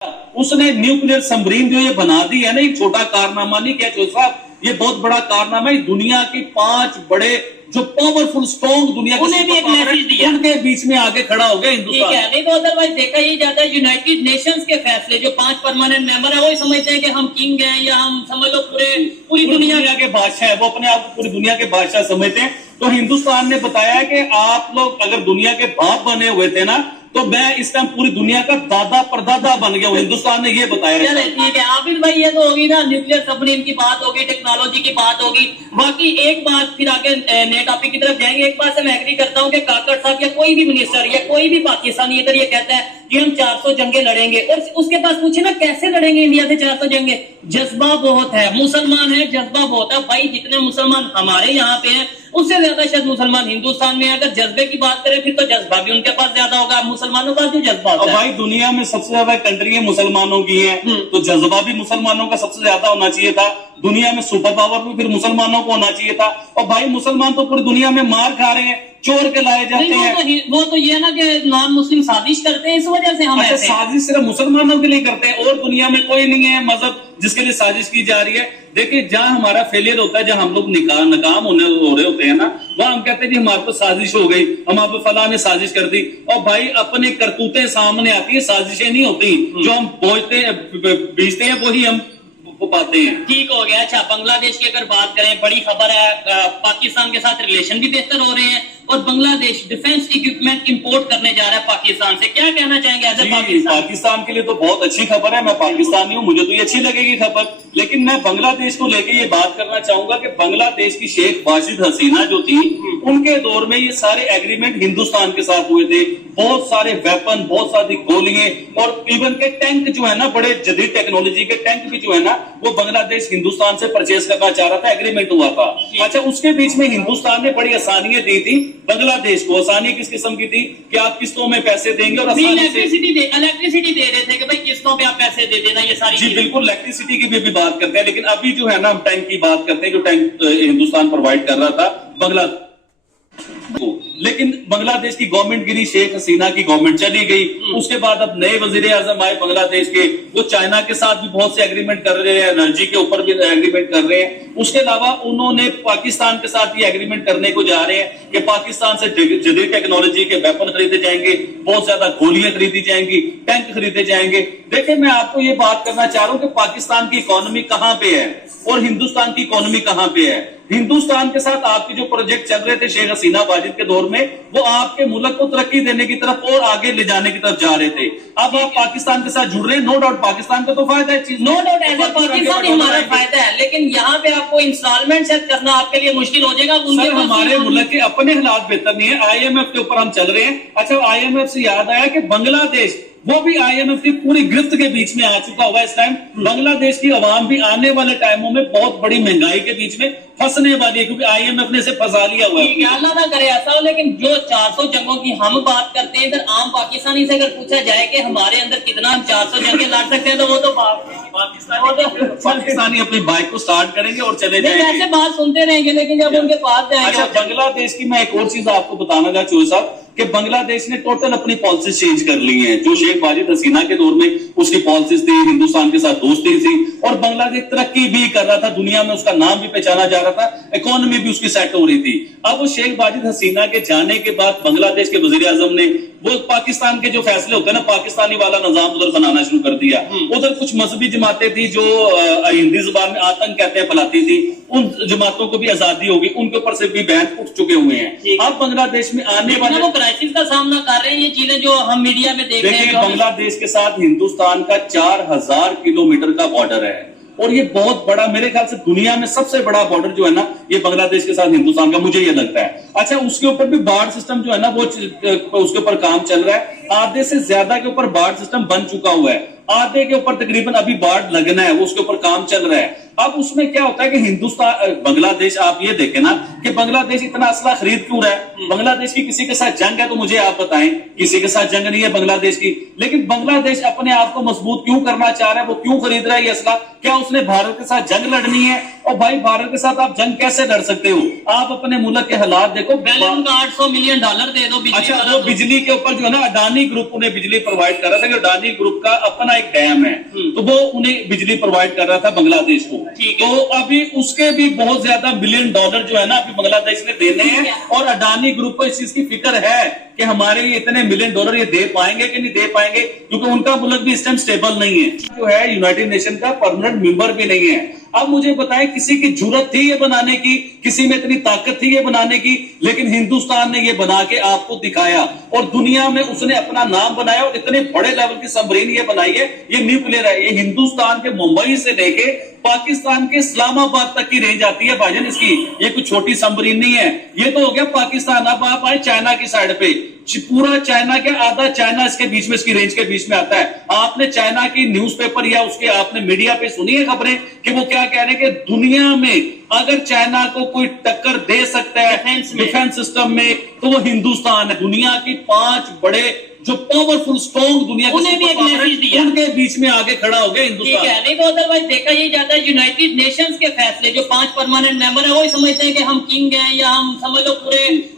اس نے نیوکلیر سبمرین جو یہ بنا دی ہے نا، یہ چھوٹا کارنامہ نہیں کیا چوہدری صاحب، یہ بہت بڑا کارنامہ ہے. دنیا کی 5 بڑے جو پاورفل اسٹرانگ دنیا ان کے بیچ میں آگے کھڑا ہو گیا ہندوستان. نہیں تو ادروائز دیکھا ہی جاتا ہے یونائٹڈ نیشنز کے فیصلے جو 5 پرماننٹ ممبر ہیں وہی سمجھتے ہیں کہ ہم کنگ ہیں یا ہم سمجھ لو پوری دنیا کے بادشاہ ہیں، وہ اپنے آپ کو پوری دنیا کے بادشاہ سمجھتے ہیں. تو ہندوستان نے بتایا کہ آپ لوگ اگر دنیا کے باپ بنے ہوئے تھے نا تو میں اس ٹائم پوری دنیا کا دادا پردادا بن گیا ہوں. ہندوستان نے یہ بتایا. چلے ٹھیک ہے عابد بھائی، یہ تو ہوگی نا نیوکلیر سبمرین کی بات ہوگی، ٹیکنالوجی کی بات ہوگی. باقی ایک بات پھر آگے نئے ٹاپک کی طرف جائیں گے. ایک بات سے میں ایگری کرتا ہوں کہ کاکڑ صاحب یا کوئی بھی منسٹر یا کوئی بھی پاکستانی اگر یہ کہتا ہے کہ ہم 400 جنگیں لڑیں گے اور اس کے پاس پوچھے نا کیسے لڑیں گے انڈیا سے 400 جنگیں، جذبہ بہت ہے، مسلمان ہے، جذبہ بہت ہے. بھائی جتنے مسلمان ہمارے یہاں پہ ہیں اس سے زیادہ شاید مسلمان ہندوستان میں. اگر جذبے کی بات کریں پھر تو جذبہ بھی ان کے پاس زیادہ ہوگا. مسلمانوں کا جو جذبہ ہوتا ہے بھائی دنیا میں سب سے زیادہ کنٹری مسلمانوں کی ہیں تو جذبہ بھی مسلمانوں کا سب سے زیادہ ہونا چاہیے تھا. دنیا میں سپر پاور بھی پھر مسلمانوں کو ہونا چاہیے تھا. اور بھائی مسلمان تو پوری دنیا میں مار کھا رہے ہیں، چور کے لائے جاتے ہیں. وہ تو یہ نا کہ نان مسلم سازش کرتے ہیں، اس وجہ سے ہم اچھا سازش صرف مسلمانوں کے لیے کرتے ہیں اور دنیا میں کوئی نہیں ہے مذہب جس کے لیے سازش کی جا رہی ہے. دیکھیں جہاں ہمارا فیلئر ہوتا ہے، جہاں ہم لوگ ناکام ہو رہے ہوتے ہیں نا، وہاں ہم کہتے ہیں کہ ہمارے پاس سازش ہو گئی، ہم آپ فلاں نے سازش کر دی. اور بھائی اپنے کرتوتیں سامنے آتی ہیں، سازشیں نہیں ہوتی. جو ہم بیچتے ہیں وہی ہم پاتے ہیں. ٹھیک ہو گیا. اچھا بنگلہ دیش کی اگر بات کریں، بڑی خبر ہے، پاکستان کے ساتھ ریلیشن بھی بہتر ہو رہے ہیں اور بنگلہ دیش ڈیفنس اکوپمنٹ امپورٹ کرنے جا رہا ہے پاکستان سے. کیا کہنا چاہیں گے ایز اے پاکستان کے لیے تو بہت اچھی خبر ہے. میں پاکستانی ہوں، مجھے تو یہ اچھی لگے گی خبر. لیکن میں بنگلہ دیش کو لے کے یہ بات کرنا چاہوں گا کہ بنگلہ دیش کی شیخ واجد حسینہ جو تھی ان کے دور میں یہ سارے ایگریمنٹ ہندوستان کے ساتھ ہوئے تھے. بہت سارے ویپن، بہت ساری گولیاں اور ایون کے ٹینک جو ہے نا، بڑے جدید ٹیکنالوجی کے ٹینک بھی جو ہے نا وہ بنگلہ دیش ہندوستان سے پرچیز کرنا چاہ رہا تھا. ایگریمنٹ ہوا تھا. اچھا اس کے بیچ میں ہندوستان نے بڑی آسانیاں دی تھی بنگلہ دیش کو. آسانی کس قسم کی تھی کہ آپ قسطوں میں پیسے دیں گے اور الیکٹریسٹی دے رہے تھے کہ بھائی قسطوں پہ آپ پیسے دے دینا. یہ ساری جی بالکل الیکٹریسٹی کی بھی بات کرتے ہیں. لیکن ابھی جو ہے نا ہم ٹینک کی بات کرتے ہیں جو ٹینک ہندوستان پرووائڈ کر رہا تھا بنگلہ. لیکن بنگلہ دیش کی گورنمنٹ گری، شیخ حسینہ کی گورنمنٹ چلی گئی. اس کے بعد اب نئے وزیر اعظم آئے بنگلہ دیش کے، وہ چائنا کے ساتھ بھی بہت سے ایگریمنٹ کر رہے ہیں، انرجی کے اوپر بھی ایگریمنٹ کر رہے ہیں. اس کے علاوہ انہوں نے پاکستان کے ساتھ یہ ایگریمنٹ کرنے کو جا رہے ہیں کہ پاکستان سے جدید ٹیکنالوجی کے ویپن خریدے جائیں گے، بہت زیادہ گولیاں خریدی جائیں گی، ٹینک خریدے جائیں گے. دیکھیں میں آپ کو یہ بات کرنا چاہ رہا ہوں کہ پاکستان کی اکانومی کہاں پہ ہے اور ہندوستان کی اکانومی کہاں پہ ہے. ہندوستان کے ساتھ آپ کے جو پروجیکٹ چل رہے تھے شیخ حسینہ واجد کے دور میں، وہ آپ کے ملک کو ترقی دینے کی طرف اور آگے لے جانے کی طرف جا رہے تھے. اب آپ پاکستان کے ساتھ جڑ رہے ہیں، نو ڈاؤٹ پاکستان کا تو فائدہ ہے چیز، no doubt as a Pakistan ہمارا فائدہ ہے. لیکن یہاں پہ آپ کو انسٹالمنٹ سیٹ کرنا آپ کے لیے مشکل ہو جائے گا. ہمارے ملک کے اپنے حالات بہتر نہیں ہے. آئی ایم ایف کے اوپر ہم چل رہے ہیں. اچھا آئی ایم ایف سے یاد آیا کہ بنگلہ دیش وہ بھی آئی ایم ایف کی پوری گرفت کے بیچ میں آ چکا ہوا ہے. اس ٹائم بنگلہ دیش کی عوام بھی آنے والے ٹائموں میں بہت بڑی مہنگائی کے بیچ میں پھنسنے والی ہے کیونکہ آئی ایم ایف نے اسے پھنسا لیا ہوا ہے. اللہ نہ کرے ایسا ہو. لیکن جو 400 جنگوں کی ہم بات کرتے ہیں، ادھر عام پاکستانی سے اگر پوچھا جائے کہ ہمارے اندر کتنا ہم 400 جنگیں لڑ سکتے ہیں تو وہ تو پاکستانی اپنی بائک کو سٹارٹ کریں گے اور چلے جائیں گے. ایسے بات سنتے رہیں گے لیکن جب ان کے پاس جائیں گے. بنگلہ دیش کی میں ایک اور چیز آپ کو بتانا چاہتا ہوں صاحب کہ بنگلہ دیش نے ٹوٹل اپنی پالیسیز چینج کر لی ہیں. جو شیخ واجد حسینہ کے دور میں اس کی پالیسیز تھی، ہندوستان کے ساتھ دوستی تھی اور بنگلہ دیش ترقی بھی کر رہا تھا، دنیا میں اس کا نام بھی پہچانا جا رہا تھا، اکانومی بھی اس کی سیٹ ہو رہی تھی. اب وہ شیخ واجد حسینہ کے جانے کے بعد بنگلہ دیش کے وزیر اعظم نے وہ پاکستان کے جو فیصلے ہوتے ہیں نا، پاکستانی والا نظام ادھر بنانا شروع کر دیا. ادھر کچھ مذہبی جماعتیں تھی جو ہندی زبان میں آتنک کہتے ہیں پھیلاتی تھی، ان جماعتوں کو بھی آزادی ہوگی، ان کے اوپر سے بھی بین اٹھ چکے ہوئے ہیں. اب بنگلہ دیش میں آنے والے وہ کرائسس کا سامنا کر رہے ہیں. یہ چیزیں جو ہم میڈیا میں دیکھ رہے ہیں، بنگلہ دیش کے ساتھ ہندوستان کا 4000 کلومیٹر کا بارڈر ہے اور یہ بہت بڑا، میرے خیال سے دنیا میں سب سے بڑا بارڈر جو ہے نا یہ بنگلہ دیش کے ساتھ ہندوستان کا، مجھے یہ لگتا ہے. اچھا اس کے اوپر بھی بارڈ سسٹم جو ہے نا وہ اس کے اوپر کام چل رہا ہے. آدھے سے زیادہ کے اوپر بارڈ سسٹم بن چکا ہوا ہے، آدھے کے اوپر تقریباً ابھی بارڈ لگنا ہے، وہ اس کے اوپر کام چل رہا ہے. اب اس میں کیا ہوتا ہے کہ ہندوستان بنگلہ دیش آپ یہ دیکھیں نا کہ بنگلہ دیش اتنا اسلحہ خرید کیوں رہا ہے؟ بنگلہ دیش کی کسی کے ساتھ جنگ ہے تو مجھے آپ بتائیں، کسی کے ساتھ جنگ نہیں ہے بنگلہ دیش کی، لیکن بنگلہ دیش اپنے آپ کو مضبوط کیوں کرنا چاہ رہا ہے؟ وہ کیوں خرید رہا ہے یہ اسلحہ؟ کیا اس نے بھارت کے ساتھ جنگ لڑنی ہے؟ اور بھائی بھارت کے ساتھ آپ جنگ کیسے لڑ سکتے ہو؟ آپ اپنے ملک کے حالات دیکھو، پہلے ان کا $800 ملین دے دو بجلی اچھا والا وہ بجلی کے اوپر جو ہے نا اڈانی گروپ انہیں بجلی پرووائڈ کر رہا تھا، کہ اڈانی گروپ کا اپنا ایک ڈیم ہے تو وہ انہیں بجلی پرووائڈ کر رہا تھا بنگلہ دیش کو، تو ابھی اس کے بھی بہت زیادہ $1 بلین جو ہے نا ابھی بنگلہ دیش نے دینے ہیں، اور اڈانی گروپ کو اس چیز کی فکر ہے کہ ہمارے یہ اتنے $1 ملین یہ دے پائیں گے کہ نہیں دے پائیں گے، کیونکہ ان کا ملک بھی اس ٹائم سٹیبل نہیں ہے، جو ہے یونائٹڈ نیشن کا پرماننٹ ممبر بھی نہیں ہے۔ اب مجھے بتائیں کسی کی جرت تھی یہ بنانے کی، کسی میں اتنی طاقت تھی یہ بنانے کی، لیکن ہندوستان نے یہ بنا کے آپ کو دکھایا اور دنیا میں اس نے اپنا نام بنایا، اور اتنے بڑے لیول کی سبمرین یہ بنائی ہے، یہ نیوکلیر ہے، یہ ہندوستان کے ممبئی سے لے کے پاکستان کے اسلام آباد تک کی رینج آتی ہے بھائی جان اس کی، یہ کوئی چھوٹی سبمرین نہیں ہے۔ یہ تو ہو گیا پاکستان، اب آپ آئے چائنا کی سائڈ پہ، پورا چائنا کے آدھا چائنا اس کے بیچ میں، اس کی رینج کے بیچ میں آتا ہے۔ آپ نے چائنا کی نیوز پیپر یا اس کے آپ نے میڈیا پہ سنی ہے خبریں کہ وہ کیا کہہ رہے ہیں کہ دنیا میں اگر چائنا کو کوئی ٹکر دے سکتا ہے ڈیفنس سسٹم میں تو وہ ہندوستان ہے۔ دنیا کی 5 بڑے جو پاورفل سٹرونگ دنیا کے ان کے بیچ میں آگے کھڑا ہو گیا ہندوستان۔ ٹھیک ہے، نہیں تو ادروائز دیکھا یہ جاتا ہے یونائٹڈ نیشنز کے فیصلے جو 5 پرماننٹ ممبر ہیں وہی سمجھتے ہیں کہ ہم کنگ ہیں یا ہم سمجھ لو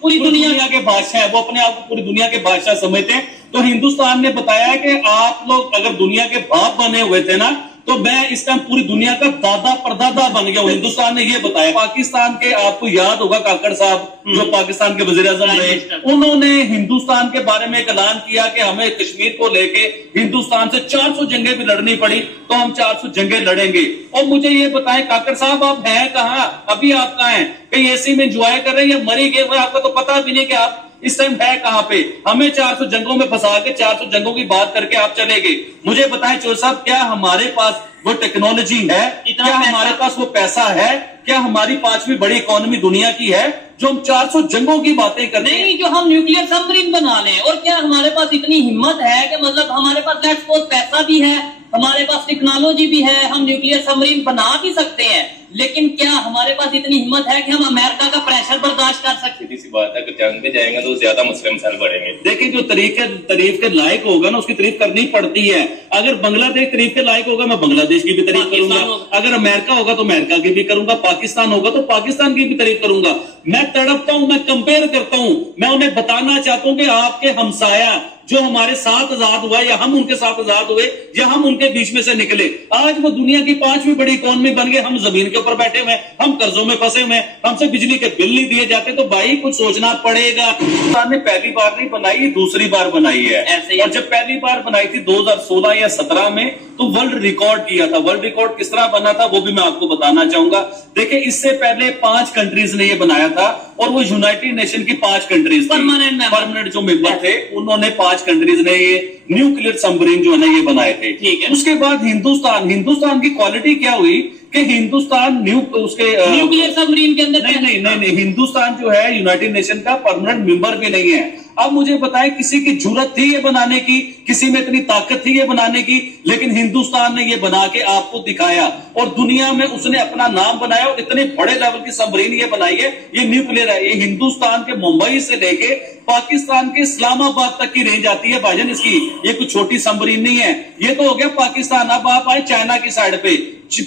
پوری دنیا کے بادشاہ ہیں، وہ اپنے آپ کو پوری دنیا کے بادشاہ سمجھتے ہیں۔ تو ہندوستان نے بتایا ہے کہ آپ لوگ اگر دنیا کے باپ بنے ہوئے تھے نا تو میں اس ٹائم پوری دنیا کا دادا پردادا بن گیا ہوں۔ ہندوستان نے یہ بتایا، پاکستان کے آپ کو یاد ہوگا کاکڑ صاحب جو پاکستان کے وزیر اعظم رہے، انہوں نے ہندوستان کے بارے میں ایک اعلان کیا کہ ہمیں کشمیر کو لے کے ہندوستان سے 400 جنگیں بھی لڑنی پڑی تو ہم 400 جنگیں لڑیں گے۔ اور مجھے یہ بتائیں کاکڑ صاحب آپ ہیں کہاں؟ ابھی آپ کہاں ہیں؟ کہیں اے سی میں انجوائے کر رہے ہیں یا مری گئے ہوئے؟ آپ کو تو پتا بھی نہیں کہ آپ اس ٹائم ہے کہاں پہ۔ ہمیں 400 جنگوں میں پھنسا کے 400 جنگوں کی بات کر کے آپ چلے گئے۔ مجھے بتائیں چور صاحب کیا ہمارے پاس وہ ٹیکنالوجی ہے؟ کیا ہمارے پاس وہ پیسہ ہے؟ کیا ہماری 5ویں بڑی اکانومی دنیا کی ہے جو ہم 400 جنگوں کی باتیں کرتے ہیں؟ نہیں جو ہم نیوکلیر سبمرین بنا لیں، اور کیا ہمارے پاس اتنی ہمت ہے کہ مطلب ہمارے پاس لیٹس سپوز پیسہ بھی ہے، ہمارے پاس ٹیکنالوجی بھی ہے، ہم نیوکلیر سبمرین بنا بھی سکتے ہیں، لیکن کیا ہمارے پاس اتنی ہمت ہے کہ ہم امریکہ کا پریشر برداشت کر سکتے ہیں؟ سی بات ہے کہ جنگ میں جائیں گے تو زیادہ مسئلے مسائل بڑھیں گے۔ دیکھیں جو تعریف کے لائق ہوگا نا اس کی تعریف کرنی پڑتی ہے۔ اگر بنگلہ دیش تعریف کے لائق ہوگا میں بنگلہ دیش کی بھی تعریف کروں گا، اگر امریکہ ہوگا تو امریکہ کی بھی کروں گا، پاکستان ہوگا تو پاکستان کی بھی تعریف کروں گا۔ میں تڑپتا ہوں، میں کمپیئر کرتا ہوں، میں انہیں بتانا چاہتا ہوں کہ آپ کے ہمسایہ جو ہمارے ساتھ آزاد ہوا یا ہم ان کے ساتھ آزاد ہوئے یا ہم ان کے بیچ میں سے نکلے، آج وہ دنیا کی 5ویں بڑی اکانومی بن گئے، ہم زمین کے اوپر بیٹھے ہوئے، ہم قرضوں میں پھنسے ہوئے، ہم سے بجلی کے بل نہیں دیے جاتے۔ تو بھائی کچھ سوچنا پڑے گا۔ ہندوستان نے پہلی بار نہیں بنائی، دوسری بار بنائی ہے، اور جب پہلی بار بنائی تھی 2016 یا 17 میں تو ورلڈ ریکارڈ کیا تھا۔ ورلڈ ریکارڈ کس طرح بنا تھا وہ بھی میں آپ کو بتانا چاہوں گا۔ دیکھیں اس سے پہلے 5 کنٹریز نے یہ بنایا تھا، اور وہ یونائٹڈ نیشن کی 5 کنٹریز پرماننٹ جو ممبر تھے انہوں نے 5 کنٹریز نے یہ نیوکلیر سبمرین جو ہے نا یہ بنائے تھے۔ اس کے بعد ہندوستان کی کوالٹی کیا ہوئی کہ ہندوستان نیوکلیر سبمرین کے اندر نہیں، ہندوستان جو ہے یونائٹڈ نیشن کا پرماننٹ ممبر بھی نہیں ہے۔ اب مجھے بتائیں کسی کی جرت تھی یہ بنانے کی، کسی میں اتنی طاقت تھی یہ بنانے کی، لیکن ہندوستان نے یہ بنا کے آپ کو دکھایا اور دنیا میں اس نے اپنا نام بنایا، اور اتنے بڑے لیول کی سبمرین یہ بنائی ہے، یہ نیوکلیر ہے، یہ ہندوستان کے ممبئی سے لے کے پاکستان کے اسلام آباد تک کی رینج آتی ہے بھائی جان اس کی، یہ کوئی چھوٹی سبمرین نہیں ہے۔ یہ تو ہو گیا پاکستان، اب آپ آئے چائنا کی سائڈ پہ،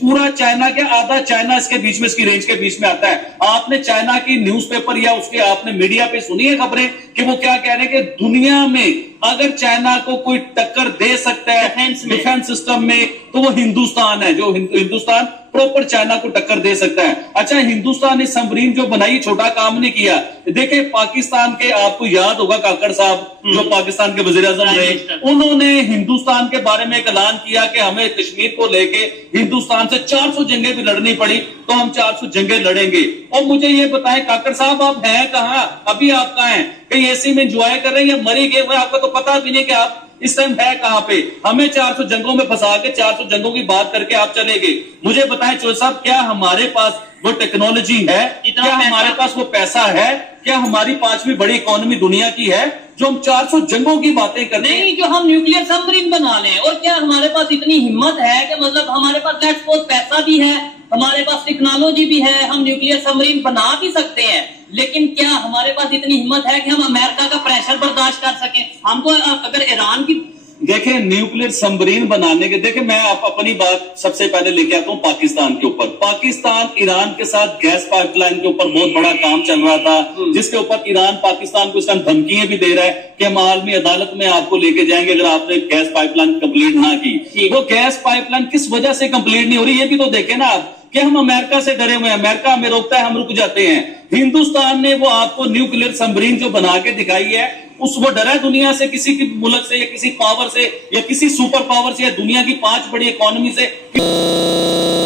پورا چائنا کے آدھا چائنا اس کے بیچ میں، اس کی رینج کے بیچ میں آتا ہے۔ آپ نے چائنا کی نیوز پیپر یا اس کے آپ نے میڈیا پہ سنی ہے خبریں کہ وہ کیا کہہ رہے ہیں کہ دنیا میں اگر چائنا کو کوئی ٹکر دے سکتا ہے ڈیفنس سسٹم میں تو وہ ہندوستان ہے، جو ہندوستان پروپر چائنا کو ٹکر دے سکتا ہے۔ اچھا ہندوستان نے سبمرین جو بنائی چھوٹا کام نہیں کیا۔ دیکھیں پاکستان کے آپ کو یاد ہوگا کاکڑ صاحب جو پاکستان کے وزیر اعظم رہے، انہوں نے ہندوستان کے بارے میں ایک اعلان کیا کہ ہمیں کشمیر کو لے کے ہندوستان سے 400 جنگیں بھی لڑنی پڑی تو ہم 400 جنگیں لڑیں گے۔ اور مجھے یہ بتائیں کاکڑ صاحب آپ ہیں کہاں؟ ابھی آپ کہاں ہیں؟ کہیں اے سی میں انجوائے کر رہے ہیں یا مری گئے ہوئے؟ آپ کو تو پتا بھی نہیں کہ آپ اس ٹائم ہے کہاں پہ۔ ہمیں 400 جنگوں میں پھنسا کے 400 جنگوں کی بات کر کے آپ چلے گئے۔ مجھے بتائیں چور صاحب کیا ہمارے پاس وہ ٹیکنالوجی ہے؟ کیا ہمارے پاس وہ پیسہ ہے؟ کیا ہماری 5ویں بڑی اکانومی دنیا کی ہے جو ہم 400 جنگوں کی باتیں کرتے ہیں؟ نہیں جو ہم نیوکلیر سبمرین بنا لیں، اور کیا ہمارے پاس اتنی ہمت ہے کہ مطلب ہمارے پاس لیٹس سپوز پیسہ بھی ہے، ہمارے پاس ٹیکنالوجی بھی ہے, ہم نیوکلیئر سبمرین بنا بھی سکتے ہیں, لیکن کیا ہمارے پاس اتنی ہمت ہے کہ ہم امریکہ کا پریشر برداشت کر سکیں؟ ہم تو اگر ایران کی دیکھیں نیوکلیر سبمرین بنانے کے, دیکھیں میں آپ اپنی بات سب سے پہلے لے کے آتا ہوں پاکستان کے اوپر. پاکستان ایران کے ساتھ گیس پائپ لائن کے اوپر بہت بڑا کام چل رہا تھا, جس کے اوپر ایران پاکستان کو اس ٹائم دھمکیاں بھی دے رہا ہے کہ ہم عالمی عدالت میں آپ کو لے کے جائیں گے اگر آپ نے گیس پائپ لائن کمپلیٹ نہ کی. وہ گیس پائپ لائن کس وجہ سے کمپلیٹ نہیں ہو رہی یہ بھی تو دیکھیں نا آپ, کہ ہم امریکہ سے ڈرے ہوئے ہیں, امریکہ ہمیں روکتا ہے ہم رک جاتے ہیں. ہندوستان نے وہ آپ کو نیوکلیر سبمرین جو بنا کے دکھائی ہے, اس وہ ڈرا ہے دنیا سے, کسی کی ملک سے یا کسی پاور سے یا کسی سپر پاور سے یا دنیا کی 5 بڑی اکانومی سے.